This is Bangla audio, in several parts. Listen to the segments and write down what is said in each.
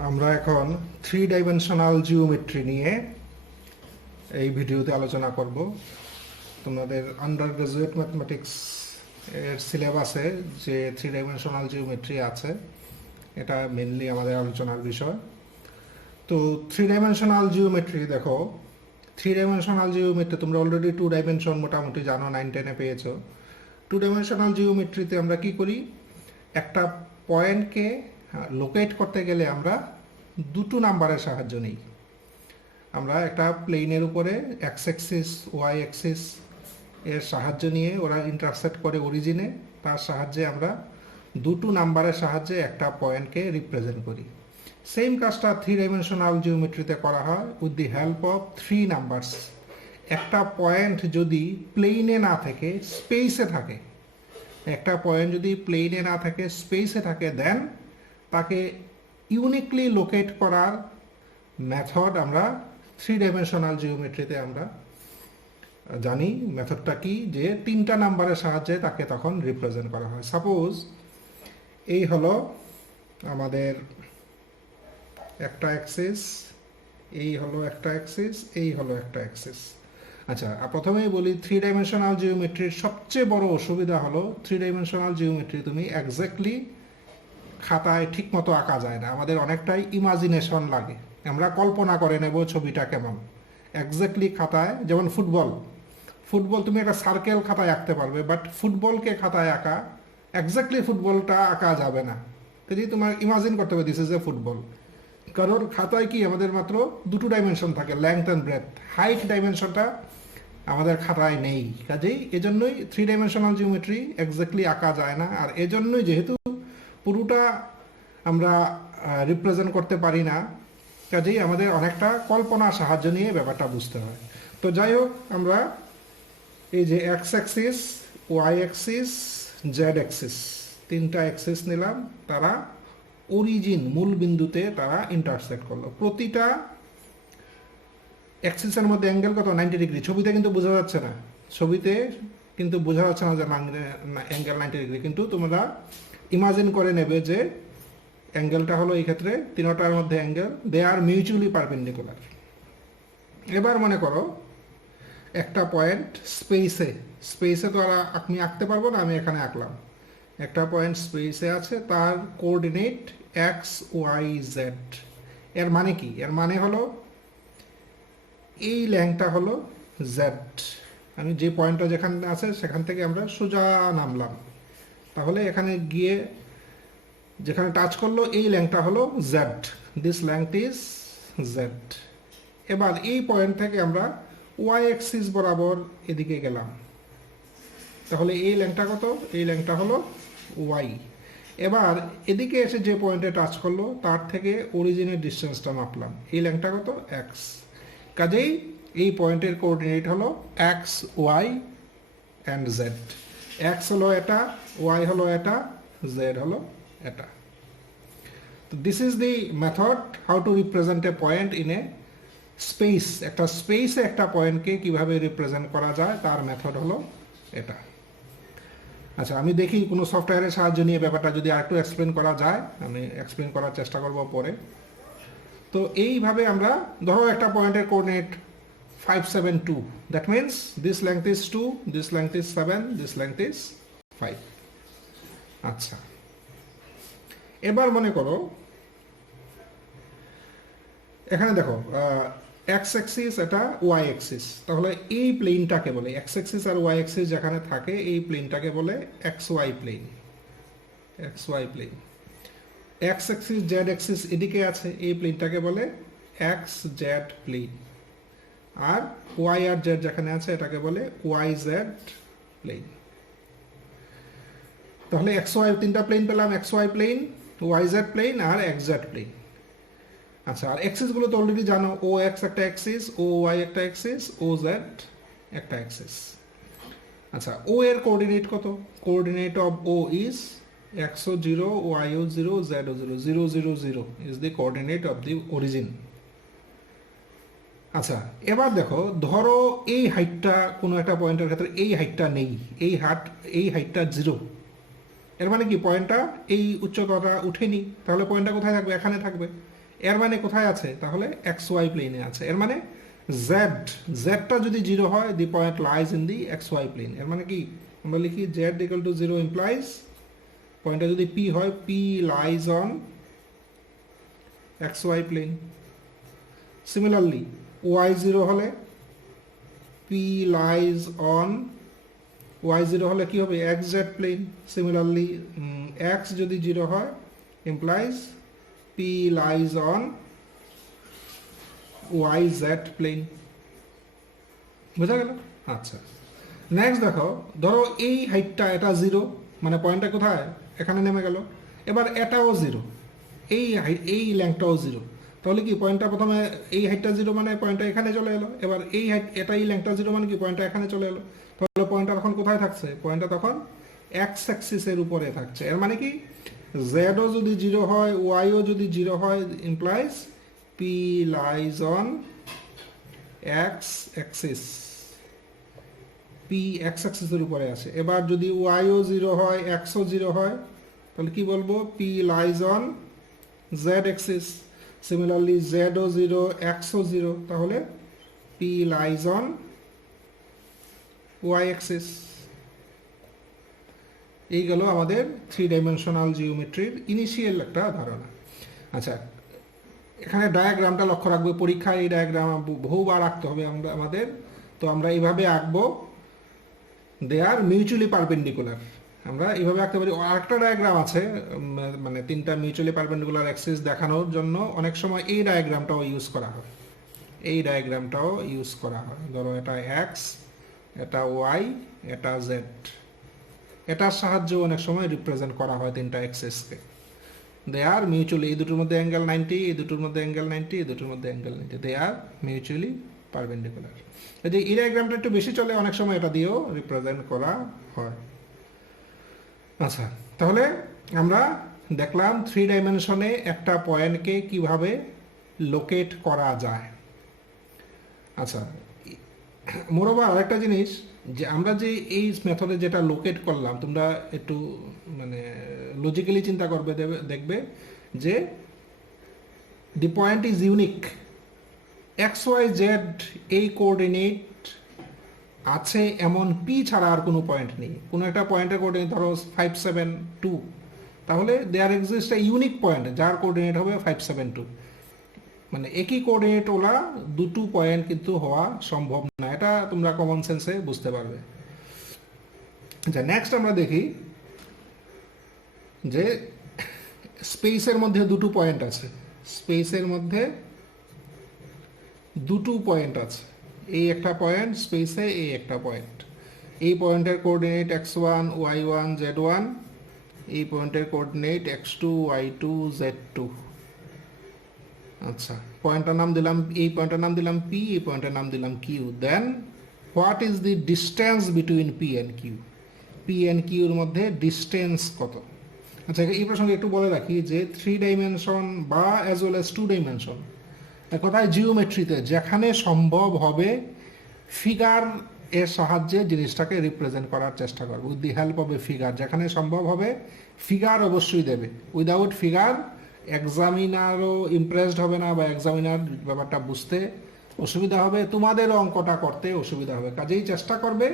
আমরা এখন থ্রি ডাইমেনশনাল জিওমেট্রি নিয়ে এই ভিডিওতে আলোচনা করব। তোমাদের আন্ডার গ্রাজুয়েট ম্যাথমেটিক্স এর সিলেবাসে যে থ্রি ডাইমেনশনাল জিওমেট্রি আছে এটা মেনলি আমাদের আলোচনার বিষয়। তো থ্রি ডাইমেনশনাল জিওমেট্রি দেখো, থ্রি ডাইমেনশনাল জিওমেট্রি তোমরা অলরেডি টু ডাইমেনশন মোটামুটি জানো, 9-10-এ পেয়েছো। টু ডাইমেনশনাল জিওমেট্রিতে আমরা কি করি, একটা পয়েন্টকে লোকেট করতে গেলে আমরা দুটো নাম্বারের সাহায্য নিই। আমরা একটা প্লেনের উপরে এক্স অ্যাক্সিস ওয়াই অ্যাক্সিস এর সাহায্য নিয়ে ওরা ইন্টারসেক্ট করে অরিজিনে, তার সাহায্যে আমরা দুটো নাম্বারের সাহায্যে একটা পয়েন্টকে রিপ্রেজেন্ট করি। সেম কাজটা থ্রি ডাইমেনশনাল জিওমেট্রিতে করা হয় with the help of three numbers. একটা পয়েন্ট যদি প্লেনে না থাকে স্পেসে থাকে, একটা পয়েন্ট যদি প্লেনে না থাকে স্পেসে থাকে, দেন তাকে ইউনিকলি লোকেট করার মেথড আমরা থ্রি ডাইমেনশনাল জিওমেট্রিতে আমরা জানি। মেথডটা কি, যে তিনটা নাম্বারের সাহায্যে তাকে তখন রিপ্রেজেন্ট করা হয়। সাপোজ এই হলো আমাদের একটা অ্যাক্সিস, এই হলো একটা অ্যাক্সিস, এই হলো একটা অ্যাক্সিস। আচ্ছা, প্রথমেই বলি থ্রি ডাইমেনশনাল জিওমেট্রির সবচেয়ে বড় অসুবিধা হলো থ্রি ডাইমেনশনাল জিওমেট্রি তুমি এক্স্যাক্টলি খাতায় ঠিক মতো আঁকা যায় না। আমাদের অনেকটাই ইমাজিনেশন লাগে, আমরা কল্পনা করে নেব ছবিটা কেমন। এক্স্যাক্টলি খাতায়, যেমন ফুটবল তুমি একটা সার্কেল খাতায় আঁকতে পারবে, বাট ফুটবলকে খাতায় আঁকা এক্স্যাক্টলি ফুটবলটা আঁকা যাবে না। যদি তোমার ইমাজিন করতে হবে দিস ইজ এ ফুটবল, কারণ খাতায় কি আমাদের মাত্র দুটো ডাইমেনশন থাকে, লেংথ অ্যান্ড ব্রেথ। হাইট ডাইমেনশনটা আমাদের খাতায় নেই, কাজেই এজন্যই থ্রি ডাইমেনশনাল জিওমেট্রি এক্স্যাক্টলি আঁকা যায় না। আর এজন্যই যেহেতু পুরোটা আমরা রিপ্রেজেন্ট করতে পারি না, কাজেই আমাদের অনেকটা কল্পনার সাহায্য নিয়ে ব্যাপারটা বুঝতে হয়। তো যাই হোক, আমরা এই যে x axis, y axis, z axis, তিনটা অ্যাক্সিস নিলাম, তারা অরিজিন মূল বিন্দুতে তারা ইন্টারসেক্ট করলো। প্রতিটা অ্যাক্সিসের মধ্যে অ্যাঙ্গেল কত, 90 ডিগ্রি। ছবিতে কিন্তু বোঝা যাচ্ছে না, ছবিতে কিন্তু বোঝা যাচ্ছে না যে অ্যাঙ্গেল 90 ডিগ্রি, কিন্তু তোমরা ইমাজিন করে নেবে যে অ্যাঙ্গেলটা হলো এই ক্ষেত্রে তিনটার মধ্যে অ্যাঙ্গেল, দে আর মিউচুয়ালি পারপেন্ডিকুলার। এবার মনে করো একটা পয়েন্ট স্পেসে তো আর আপনি আঁকতে পারবো না, আমি এখানে আঁকলাম। একটা পয়েন্ট স্পেসে আছে, তার কোঅর্ডিনেট এক্স ওয়াই জেড। এর মানে কি, এর মানে হলো এই ল্যাংটা হলো জেড। আমি যে পয়েন্টটা যেখানে আছে সেখান থেকে আমরা সোজা নামলাম, তাহলে এখানে গিয়ে যেখানে টাচ করলো এই ল্যাংটা হলো Z, this length is Z. এবার এই পয়েন্ট থেকে আমরা ওয়াই অ্যাক্সিস বরাবর এদিকে গেলাম, তাহলে এই ল্যাংটা কত, এই ল্যাংটা হলো ওয়াই। এবার এদিকে এসে যে পয়েন্টে টাচ করলো তার থেকে অরিজিনের ডিস্টেন্সটা মাপলাম, এই ল্যাংটা কত, এক্স। কাজেই এই পয়েন্টের কোঅর্ডিনেট হলো x y and z. X হলো এটা, ওয়াই হলো এটা, জেড হলো এটা। তো this is the method how to represent a point in a space. একটা স্পেসে একটা পয়েন্টকে কিভাবে রিপ্রেজেন্ট করা যায় তার মেথড হলো এটা। আচ্ছা, আমি দেখি কোনো সফটওয়্যারের সাহায্য নিয়ে ব্যাপারটা যদি আরেকটু এক্সপ্লেন করা যায়, আমি এক্সপ্লেন করার চেষ্টা করব পরে। তো এইভাবে আমরা ধরো একটা পয়েন্টের coordinate 5, 7, 2, that means this length is 2, this length is 7, this length is 5। আচ্ছা, এবার মনে করো এখানে দেখো এক্স অ্যাক্সিস, এটা ওয়াই অ্যাক্সিস, তাহলে এই প্লেনটাকে বলে এক্স অ্যাক্সিস আর ওয়াই অ্যাক্সিস যেখানে থাকে এই প্লেনটাকে বলে x Y plane. X Y plane. X axis z axis এদিকে আছে, এই প্লেনটাকে বলে এক্স জেড প্লেন। আর ওয়াই আর জেড যেখানে আছে এটাকে বলে ওয়াই জেড প্লেন। তাহলে এক্স ওয়াই তিনটা প্লেন পেলাম, X Y plane, Y Z plane আর এক্স জেড প্লেন। আচ্ছা, আর অ্যাক্সিসগুলো তো অলরেডি জানো, ও এক্স একটা অ্যাক্সিস, ও ওয়াই একটা অ্যাক্সিস, ও জেড একটা অ্যাক্সিস। আচ্ছা, ও এর কোঅর্ডিনেট কত, কোঅর্ডিনেট অফ ও ইজ এক্সও 0, ওয়াইও 0, জেডও 0, 0, 0, 0 is the coordinate of the origin. আচ্ছা, এবার দেখো ধরো এই হাইটটা কোনো একটা পয়েন্টের ক্ষেত্রে এই হাইটটা নেই, এই হাইটটা 0, এর মানে কি পয়েন্টটা এই উচ্চতাটা উঠেনি, তাহলে পয়েন্টটা কোথায় থাকবে, এখানে থাকবে। এর মানে কোথায় আছে? তাহলে এক্স ওয়াই প্লেনে আছে। এর মানে জেডটা যদি 0 হয়, the point lies in the x Y plane. এর মানে কি? আমরা লিখি জেড ইকুয়াল টু 0 ইমপ্লাইজ পয়েন্টটা যদি পি হয়, p lies on x Y plane. Similarly y 0 হলে পি লাইজ অন ওয়াই 0 হলে কি হবে? X Z plane. Similarly x যদি 0 হয় implies P lies on y Z plane. বুঝা গেল? আচ্ছা, নেক্সট দেখো, ধরো এই হাইটটা, এটা 0, মানে পয়েন্টটা কোথায়? এখানে নেমে গেল। এবার এটাও 0, এই ল্যাংথটাও 0। তাহলে কি পয়েন্টটা প্রথমে এই হাইটটা 0 মানে পয়েন্টটা এখানে চলে এলো। এবার এই হাইট, এটা এই ল্যাংথটা 0 মানে কি পয়েন্টটা এখানে চলে এলো। তাহলে পয়েন্টটা তখন কোথায় থাকছে? পয়েন্টটা তখন এক্স অ্যাক্সিসের উপরে থাকছে। এর মানে কি? জেডও যদি 0 হয়, ওয়াইও যদি 0 হয়, implies P lies on X axis. P X অ্যাক্সিসের উপরে আছে। এবার যদি ওয়াইও 0 হয়, এক্সও 0 হয়, তাহলে কি বলবো? P lies on Z axis. Similarly জেডও 0, এক্সও 0, তাহলে P lies on Y axis. এই গেল আমাদের 3 ডাইমেনশনাল জিওমেট্রির ইনিশিয়াল একটা ধারণা। আচ্ছা, এখানে ডায়াগ্রামটা লক্ষ্য রাখবো। পরীক্ষায় এই ডায়াগ্রাম বহুবার আঁকতে হবে আমাদের। তো আমরা এইভাবে আঁকবো, দে আর মিউচুয়ালি পারপেন্ডিকুলার। আমরা এইভাবে আঁকতে পারি। আরেকটা ডায়াগ্রাম আছে, মানে 3টা মিউচুয়ালি পারপেন্ডিকুলার অ্যাক্সিস দেখানোর জন্য অনেক সময় এই ডায়াগ্রামটাও ইউজ করা হয়। এই ডায়াগ্রামটাও ইউজ করা হয়। ধরো এটা এক্স, এটা ওয়াই, এটা জেড। এটার সাহায্যে অনেক সময় রিপ্রেজেন্ট করা হয় 3টা অ্যাক্সিসকে। দে আর মিউচুয়ালি, এই দুটোর মধ্যে অ্যাঙ্গেল 90, এই দুটোর মধ্যে অ্যাঙ্গেল 90, এই দুটোর মধ্যে অ্যাঙ্গেল 90। দে আর মিউচুয়ালি পারপেন্ডিকুলার। এই ডায়াগ্রামটা একটু বেশি চলে, অনেক সময় এটা দিয়েও রিপ্রেজেন্ট করা হয়। আচ্ছা, তাহলে আমরা দেখলাম 3 ডাইমেনশনে একটা পয়েন্টকে কিভাবে লোকেট করা যায়। আচ্ছা, মোরওভার আরেকটা জিনিস, যে আমরা যে এই মেথডে যেটা লোকেট করলাম, তোমরা একটু মানে লজিক্যালি চিন্তা করবে, দেখবে যে the point is unique. X y z এই কোঅর্ডিনেট আছে এমন পি ছাড়া আর কোনো পয়েন্ট নেই। কোনো একটা পয়েন্টের কোঅর্ডিনেট ধরো 5, 7, 2, তাহলে there exist a unique point যার কোঅর্ডিনেট হবে 5, 7, 2। মানে একই কোঅর্ডিনেট ওলা দুটো পয়েন্ট কিন্তু হওয়া সম্ভব না। এটা তোমরা কমন সেন্সে বুঝতে পারবে। আচ্ছা, নেক্সট আমরা দেখি যে স্পেসের মধ্যে দুটো পয়েন্ট আছে। স্পেসের মধ্যে দুটো পয়েন্ট আছে। এই একটা পয়েন্ট স্পেসে, এই একটা পয়েন্ট। এই পয়েন্টের কোঅর্ডিনেট x1, y1, z1। এই পয়েন্টের কোঅর্ডিনেট x2, y2, z2। আচ্ছা, পয়েন্টটার নাম দিলাম, এই পয়েন্টের নাম দিলাম p, এই পয়েন্টের নাম দিলাম q। Then what is the distance between p and q? p and q এর মধ্যে ডিস্টেন্স কত? আচ্ছা, এই প্রসঙ্গে একটু বলে রাখি যে 3 ডাইমেনশন বা অ্যাজ ওয়েল অ্যাজ 2 ডাইমেনশন, এক কথায় জিওমেট্রিতে যেখানে সম্ভব হবে ফিগার এর সাহায্যে জিনিসটাকে রিপ্রেজেন্ট করার চেষ্টা করবে, with the help of A figure. যেখানে সম্ভব হবে ফিগার অবশ্যই দেবে। উইদাউট ফিগার এক্সামিনারও ইমপ্রেসড হবে না, বা এক্সামিনার ব্যাপারটা বুঝতে অসুবিধা হবে, তোমাদেরও অঙ্কটা করতে অসুবিধা হবে। কাজেই চেষ্টা করবে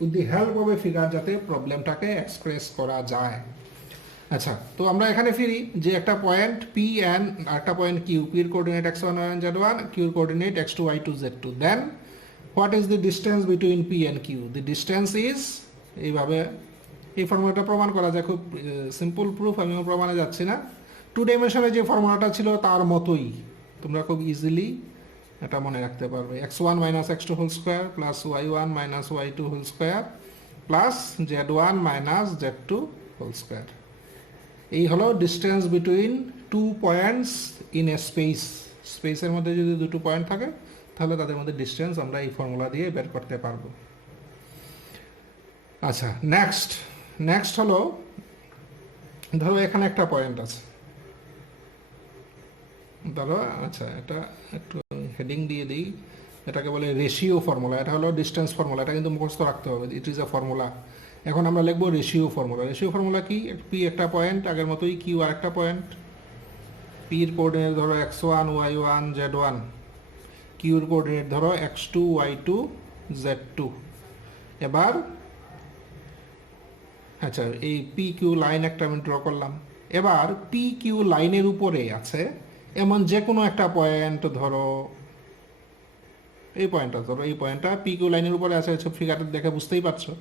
with the help of A figure যাতে প্রবলেমটাকে এক্সপ্রেস করা যায়। আচ্ছা, তো আমরা এখানে ফিরি যে একটা পয়েন্ট পি অ্যান্ড একটা পয়েন্ট কিউ। পির কোঅর্ডিনেট x1, y1, z1, কিউর coordinate x2, y2, z2। Then what is the distance between P and Q? The distance is, এইভাবে এই ফর্মুলাটা প্রমাণ করা যায়। খুব সিম্পল প্রুফ, আমিও প্রমাণে যাচ্ছি না। 2 ডাইমেনশনে যে ফর্মুলাটা ছিল তার মতোই তোমরা খুব ইজিলি এটা মনে রাখতে পারবে। x1 minus x2 whole square plus y1 minus y2 whole square plus z1 minus z2 whole square. এই হলো distance between 2 points in a space. স্পেসের মধ্যে যদি দুটো পয়েন্ট থাকে তাহলে তাদের মধ্যে ডিস্টেন্স আমরা এই ফর্মুলা দিয়ে বের করতে পারবো। আচ্ছা, নেক্সট হলো, ধরো এখানে একটা পয়েন্ট আছে, ধরো, আচ্ছা এটা একটু হেডিং দিয়ে দিই, এটাকে বলে রেশিও ফর্মুলা। এটা হলো ডিস্টেন্স ফর্মুলা, এটা কিন্তু মুখস্থ রাখতে হবে, ইট ইজ এ ফর্মুলা। এখন আমরা লিখবো রেশিও ফর্মুলা। রেশিও ফর্মুলা কি? পি একটা পয়েন্ট আগের মতোই, কিউ আর একটা পয়েন্ট। পির কোঅর্ডিনেট ধরো x1 y1 z1, কিউর কোঅর্ডিনেট ধরো x2 y2 z2। এবার আচ্ছা, এই পি কিউ লাইন একটা আমি ড্র করলাম। এবার পি কিউ লাইনের উপরে আছে এমন যে কোনো একটা পয়েন্ট, ধরো এই পয়েন্টটা, ধরো এই পয়েন্টটা পি কিউ লাইনের উপরে আছে, ফিগারটা দেখে বুঝতেই পারছো।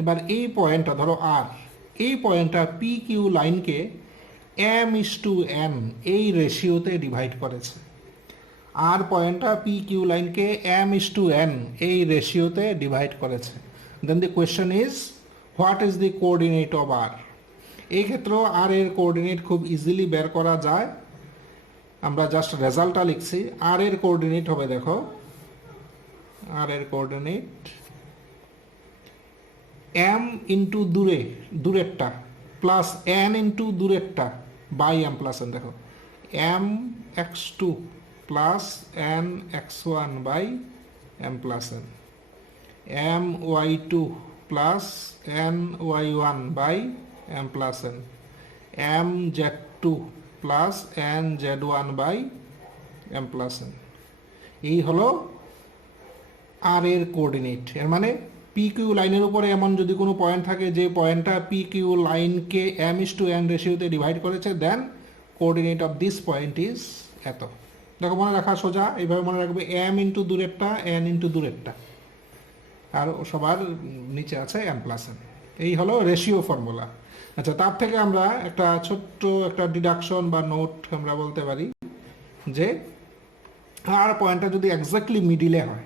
এবার এই পয়েন্টটা ধরো আর, এই পয়েন্টটা পি কিউ লাইনকে m:n এই রেশিওতে ডিভাইড করেছে। আর পয়েন্টটা পি কিউ লাইনকে m:n এই রেশিওতে ডিভাইড করেছে। Then the question is what is the coordinate of R. এই ক্ষেত্রেও আর এর কোঅর্ডিনেট খুব ইজিলি বের করা যায়। আমরা জাস্ট রেজাল্টটা লিখছি। আর এর কোঅর্ডিনেট হবে, দেখো আর এর কোঅর্ডিনেট m ইন্টু দূরেরটা প্লাস n ইন্টু দূরেরটা বাই m প্লাস n। দেখো m x2 plus n x1 by m plus n, m y2 plus n y1 by m plus n, m z2 plus n z1 by m plus n। এই হলো আর এর কোঅর্ডিনেট। এর মানে পি কিউ লাইনের উপরে এমন যদি কোনো পয়েন্ট থাকে যে পয়েন্টটা পি কিউ লাইনকে m:n রেশিওতে ডিভাইড করেছে, then coordinate of this point is এত। দেখো মনে রাখা সোজা, এইভাবে মনে রাখবে m ইন্টু দূরেরটা n ইন্টু দূরেরটা, আর সবার নিচে আছে m প্লাস n। এই হলো রেশিও ফর্মুলা। আচ্ছা, তার থেকে আমরা একটা ছোট্ট একটা ডিডাকশন বা নোট আমরা বলতে পারি যে আর পয়েন্টটা যদি এক্স্যাক্টলি মিডিলে হয়,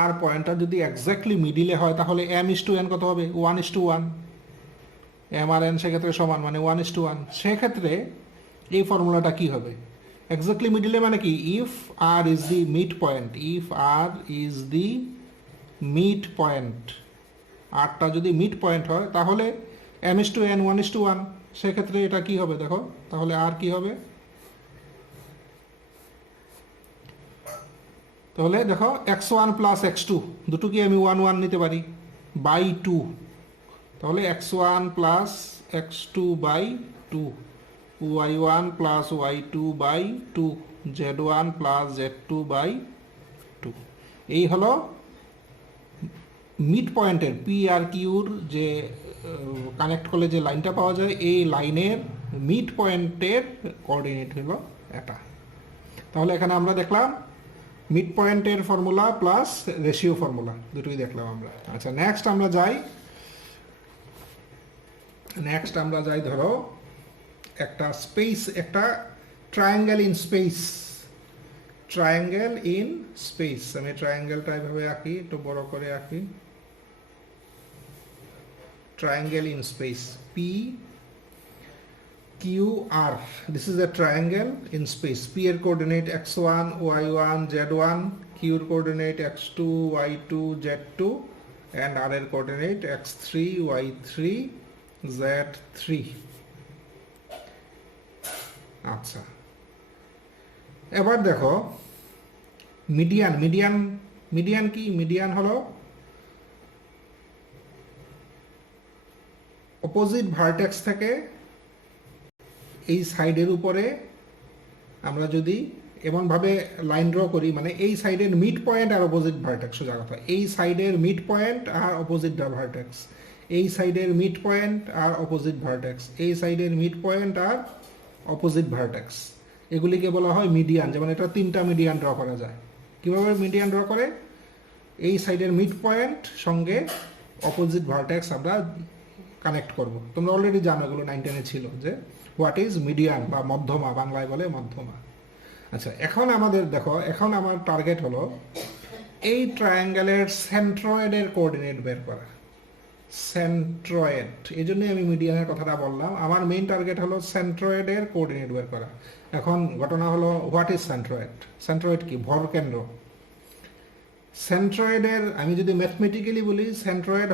আর পয়েন্টটা যদি এক্স্যাক্টলি মিডিলে হয়, তাহলে m:n কত হবে? 1:1। m আর n সেক্ষেত্রে সমান, মানে 1:1। সেক্ষেত্রে এই ফর্মুলাটা কি হবে? এক্স্যাক্টলি মিডিলে মানে কি? If r is the mid point, if r is the mid point, আরটা যদি মিড পয়েন্ট হয় তাহলে m:n 1:1। সেক্ষেত্রে এটা কি হবে দেখো, তাহলে আর কি হবে? তাহলে দেখো x1 প্লাস x2 দুটোকে আমি 1 নিতে পারি বাই 2, তাহলে x1 plus x2 by 2, y1 plus y2 by 2, z1 plus z2 by 2। এই হলো মিড পয়েন্টের পি আর কিউর যে কানেক্ট করলে যে লাইনটা পাওয়া যায়, এই লাইনের মিড পয়েন্টের কোঅর্ডিনেট হলো এটা। তাহলে এখানে আমরা দেখলাম মিড পয়েন্টের ফর্মুলা প্লাস রেশিও ফর্মুলা, দুটোই দেখলাম আমরা। আচ্ছা, নেক্সট আমরা যাই ধরো একটা স্পেস, একটা triangle in space. Triangle in space, আমি ট্রায়াঙ্গেলটা এভাবে আঁকি, একটু বড় করে আঁকি। Triangle in space, P QR. This is a triangle in space. P এর coordinate x1, y1, z1, Q এর coordinate x2, y2, z2, and R এর coordinate x3, y3, z3. আচ্ছা, এবার দেখো মিডিয়ান। মিডিয়ান কি? মিডিয়ান হলো অপোজিট ভার্টেক্স থেকে এই সাইডের উপরে আমরা যদি এমনভাবে লাইন ড্র করি, মানে এই সাইডের মিড পয়েন্ট আর অপোজিট ভার্টেক্স, সোজা কথা, এই সাইডের মিড পয়েন্ট আর অপোজিট ভার্টেক্স, এই সাইডের মিড পয়েন্ট আর অপোজিট ভার্টেক্স, এই সাইডের মিড পয়েন্ট আর অপোজিট ভার্টেক্স, এগুলিকে বলা হয় মিডিয়ান। যেমন এটা 3টা মিডিয়ান ড্র করা যায়। কীভাবে মিডিয়ান ড্র করে? এই সাইডের মিড পয়েন্ট সঙ্গে অপোজিট ভার্টেক্স আমরা কানেক্ট করব। তোমরা অলরেডি জানো, এগুলো 9, 10-এ ছিল যে হোয়াট ইজ মিডিয়ান বা মধ্যমা, বাংলায় বলে মধ্যমা। আচ্ছা, এখন আমাদের দেখো, এখন আমার টার্গেট হলো এই ট্রায়াঙ্গেলের সেন্ট্রয়েডের কোঅর্ডিনেট বের করা। সেন্ট্রয়েড, এই জন্যই আমি মিডিয়ানের কথাটা বললাম। আমার মেইন টার্গেট হলো সেন্ট্রয়েডের কোঅর্ডিনেট বের করা। এখন ঘটনা হলো হোয়াট ইজ সেন্ট্রয়েড? সেন্ট্রয়েড কি? ভরকেন্দ্র। সেন্ট্রয়েডের আমি যদি ম্যাথমেটিক্যালি বলি, সেন্ট্রয়েড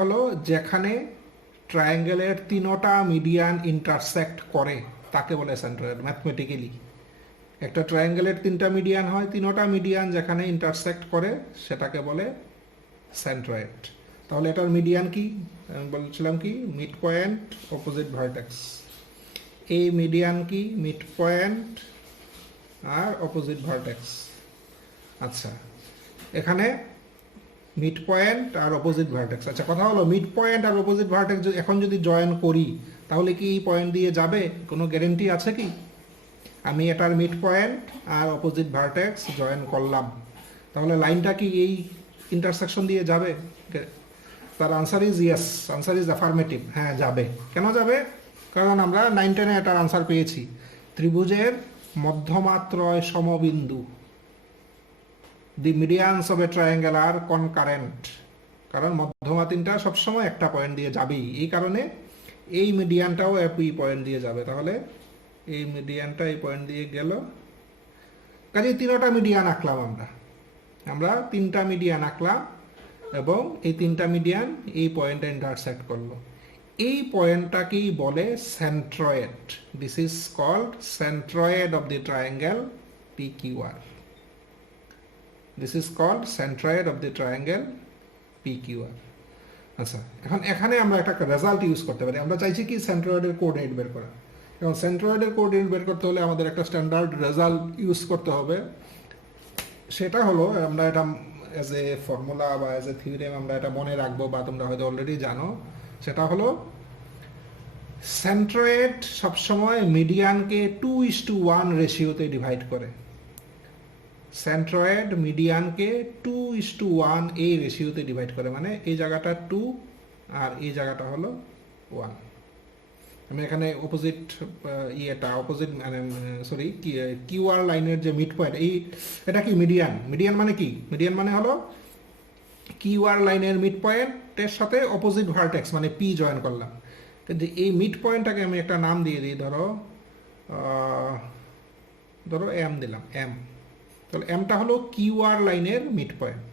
হলো যেখানে ট্রায়াঙ্গেলের 3টা মিডিয়ান ইন্টারসেক্ট করে, তাকে বলে সেন্ট্রয়েড ম্যাথমেটিক্যালি। একটা ট্রায়াঙ্গেলের 3টা মিডিয়ান হয়, 3টা মিডিয়ান যেখানে ইন্টারসেক্ট করে সেটাকে বলে সেন্ট্রয়েড। তাহলে এটার মিডিয়ান কি? আমি বলছিলাম কি মিড পয়েন্ট অপোজিট ভার্টেক্স। এই মিডিয়ান কি? মিড পয়েন্ট আর অপোজিট ভার্টেক্স। আচ্ছা, এখানে মিড পয়েন্ট আর অপোজিট ভার্টেক্স। আচ্ছা, কথা হলো মিড পয়েন্ট আর অপোজিট ভার্টেক্স এখন যদি জয়েন করি তাহলে কি এই পয়েন্ট দিয়ে যাবে? কোনো গ্যারেন্টি আছে কি? আমি এটার মিড পয়েন্ট আর অপোজিট ভার্টেক্স জয়েন করলাম, তাহলে লাইনটা কি এই ইন্টারসেকশন দিয়ে যাবে? তার answer is yes, answer is affirmative. হ্যাঁ, যাবে। কেন যাবে? কারণ আমরা 9-10-এ এটার আনসার পেয়েছি। ত্রিভুজের মধ্যমাত্রয় সমবিন্দু, the medians of a triangle are concurrent. কারণ মধ্যমা তিনটা সবসময় একটা পয়েন্ট দিয়ে যাবেই, এই কারণে এই মিডিয়ানটাও একই পয়েন্ট দিয়ে যাবে। তাহলে এই মিডিয়ানটা এই পয়েন্ট দিয়ে গেল, কাজে তিনটা মিডিয়ান আঁকলাম আমরা তিনটা মিডিয়ান আঁকলাম এবং এই তিনটা মিডিয়ান এই পয়েন্টে ইন্টারসেক্ট করলো। এই পয়েন্টটাকেই বলে centroid. This is called centroid of the triangle PQR. This is called centroid of the triangle PQR. আচ্ছা, এখন এখানে আমরা একটা রেজাল্ট ইউজ করতে পারি। আমরা চাইছি কি সেন্ট্রয়েডের কোঅর্ডিনেট বের করা। এবং সেন্ট্রয়েডের কোঅর্ডিনেট বের করতে হলে আমাদের একটা স্ট্যান্ডার্ড রেজাল্ট ইউজ করতে হবে। সেটা হলো, আমরা এটা অ্যাজ এ ফর্মুলা বা অ্যাজ এ থিওরেম আমরা এটা মনে রাখবো, বা তোমরা হয়তো অলরেডি জানো। সেটা হলো সেন্ট্রয়েড সবসময় মিডিয়ানকে 2:1 রেশিওতে ডিভাইড করে। সেন্ট্রয়েড মিডিয়ানকে 2:1 এই রেশিওতে ডিভাইড করে, মানে এই জায়গাটা 2 আর এই জায়গাটা হলো 1। আমি এখানে অপোজিট অপোজিট মানে সরি কিউআর লাইনের যে মিড পয়েন্ট, এটা কি মিডিয়ান? মিডিয়ান মানে কি? মিডিয়ান মানে হলো কিউআর লাইনের মিড পয়েন্টের সাথে অপোজিট ভার্টেক্স মানে পি জয়েন করলাম। কিন্তু এই মিড পয়েন্টটাকে আমি একটা নাম দিয়ে দিই, ধরো এম দিলাম, এম। তাহলে এমটা হলো কিউআর লাইনের মিড পয়েন্ট।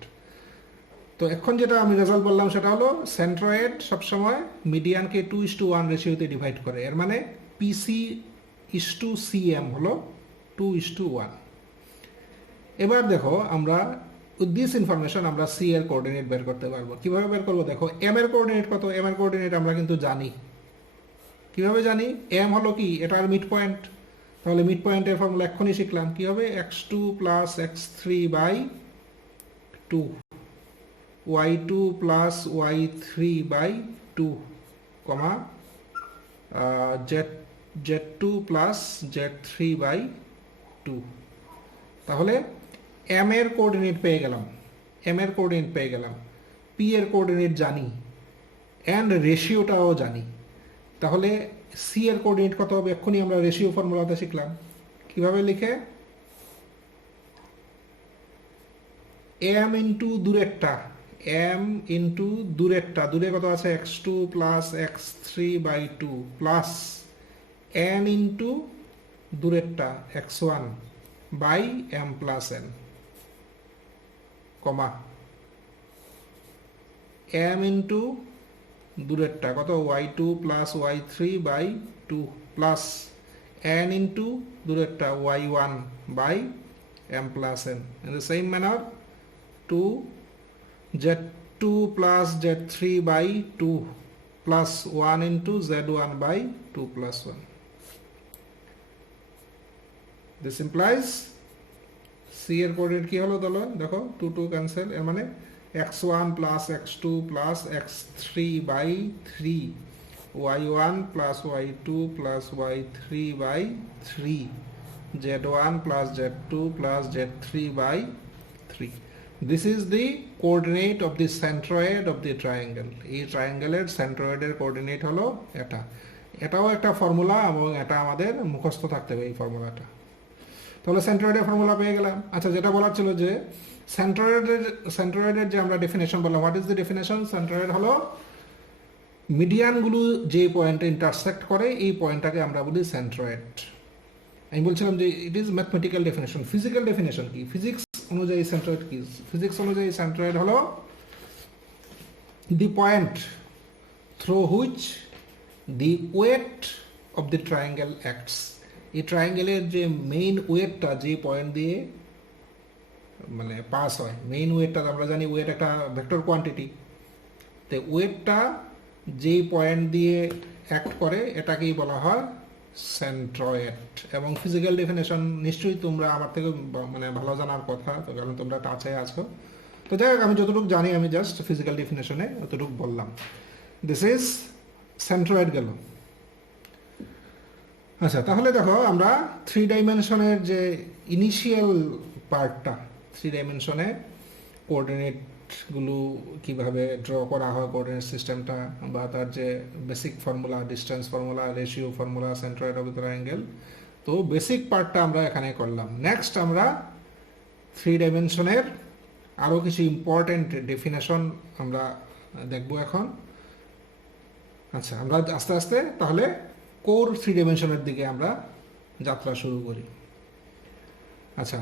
তো এখন যেটা আমি রেজাল্ট বললাম সেটা হলো সেন্ট্রয়েড সবসময় মিডিয়ানকে 2:1 রেশিওতে ডিভাইড করে। এর মানে PC:CM হলো 2:1। এবার দেখো, আমরা উইথ দিস ইনফরমেশন আমরা সি এর কোঅর্ডিনেট বের করতে পারবো। কিভাবে বের করবো? দেখো, এম এর কোঅর্ডিনেট কত? এম এর কোঅর্ডিনেট আমরা কিন্তু জানি। কিভাবে জানি? এম হলো কি? এটার মিড পয়েন্ট। তাহলে মিড পয়েন্টের ফর্মুলা এক্ষুনি শিখলাম। কি হবে? x2 + x3/2, y2 + y3/2, z2 + z3/2। তাহলে এম এর কোঅর্ডিনেট পেয়ে গেলাম, পি এর কোঅর্ডিনেট জানি, অ্যান্ড রেশিওটাও জানি। তাহলে সি এর কোঅর্ডিনেট কত হবে? এক্ষুনি আমরা রেশিও ফর্মুলাতে শিখলাম। কিভাবে লিখে? এম ইন্টু দূরেরটা, দূরে কত আছে? x2 + x3/2 plus n into দূরেরটা x1/m + n, comma m into দূরেরটা কত? y2 + y3/2 plus n into দূরেরটা y1/m + n। In the same manner, 2z2 + z3/2 plus 1 into z1/2 plus 1. This implies c এর কোঅর্ডিনেট কি হলো? দেখো 2 2 ক্যান্সেল, এর মানে x1 + x2 + x3/3, y1 + y2 + y3/3, z1 + z2 + z3/3. This is the coordinate of the centroid of the triangle. এই ট্রায়াঙ্গেলের সেন্ট্রয়েডের কোঅর্ডিনেট হলো এটা। এটাও একটা ফর্মুলা এবং এটা আমাদের মুখস্থ থাকতে হবে এই ফর্মুলাটা। তাহলে সেন্ট্রয়েডের ফর্মুলা পেয়ে গেলাম। আচ্ছা, যেটা বলার ছিল যে সেন্ট্রয়েডের যে আমরা ডেফিনেশন বললাম, what is the definition? Centroid হলো মিডিয়ানগুলো যে পয়েন্টে ইন্টারসেক্ট করে এই পয়েন্টটাকে আমরা বলি সেন্ট্রয়েড। আমি বলছিলাম যে it is mathematical definition. Physical definition কি? ফিজিক্স অনুযায়ী সেন্ট্রয়েড কি? ফিজিক্স অনুযায়ী সেন্ট্রয়েড হলো the point through which the weight of the triangle acts. এই ট্রায়াঙ্গেলের যে মেইন ওয়েটটা যে পয়েন্ট দিয়ে মানে পাস হয়, মেইন ওয়েটটা আমরা জানি, ওয়েট একটা ভেক্টর কোয়ান্টিটি। তো ওয়েটটা যেই পয়েন্ট দিয়ে অ্যাক্ট করে এটাকেই বলা হয় সেন্ট্রয়েড। এবং ফিজিক্যাল ডেফিনেশন নিশ্চয়ই তোমরা আমার থেকে মানে ভালো জানার কথা, তো কারণ তোমরা টাচে আছো। তো যাই হোক, আমি যতটুকু জানি আমি জাস্ট ফিজিক্যাল ডেফিনেশনে অতটুকু বললাম। দিস ইজ সেন্ট্রয়েড গেল। আচ্ছা, তাহলে দেখো আমরা 3 ডাইমেনশনের যে ইনিশিয়াল পার্টটা, 3 ডাইমেনশনে কোঅর্ডিনেটগুলো কিভাবে ড্র করা হয়, কোঅর্ডিনেট সিস্টেমটা, বা তার যে basic formula, distance formula, ratio formula, centroid of the angle, তো বেসিক পার্টটা আমরা এখানে করলাম। নেক্সট আমরা 3 ডাইমেনশনের আরও কিছু ইম্পর্টেন্ট ডেফিনেশন আমরা দেখব এখন। আচ্ছা, আমরা আস্তে আস্তে তাহলে কোর 3 ডাইমেনশনের দিকে আমরা যাত্রা শুরু করি। আচ্ছা,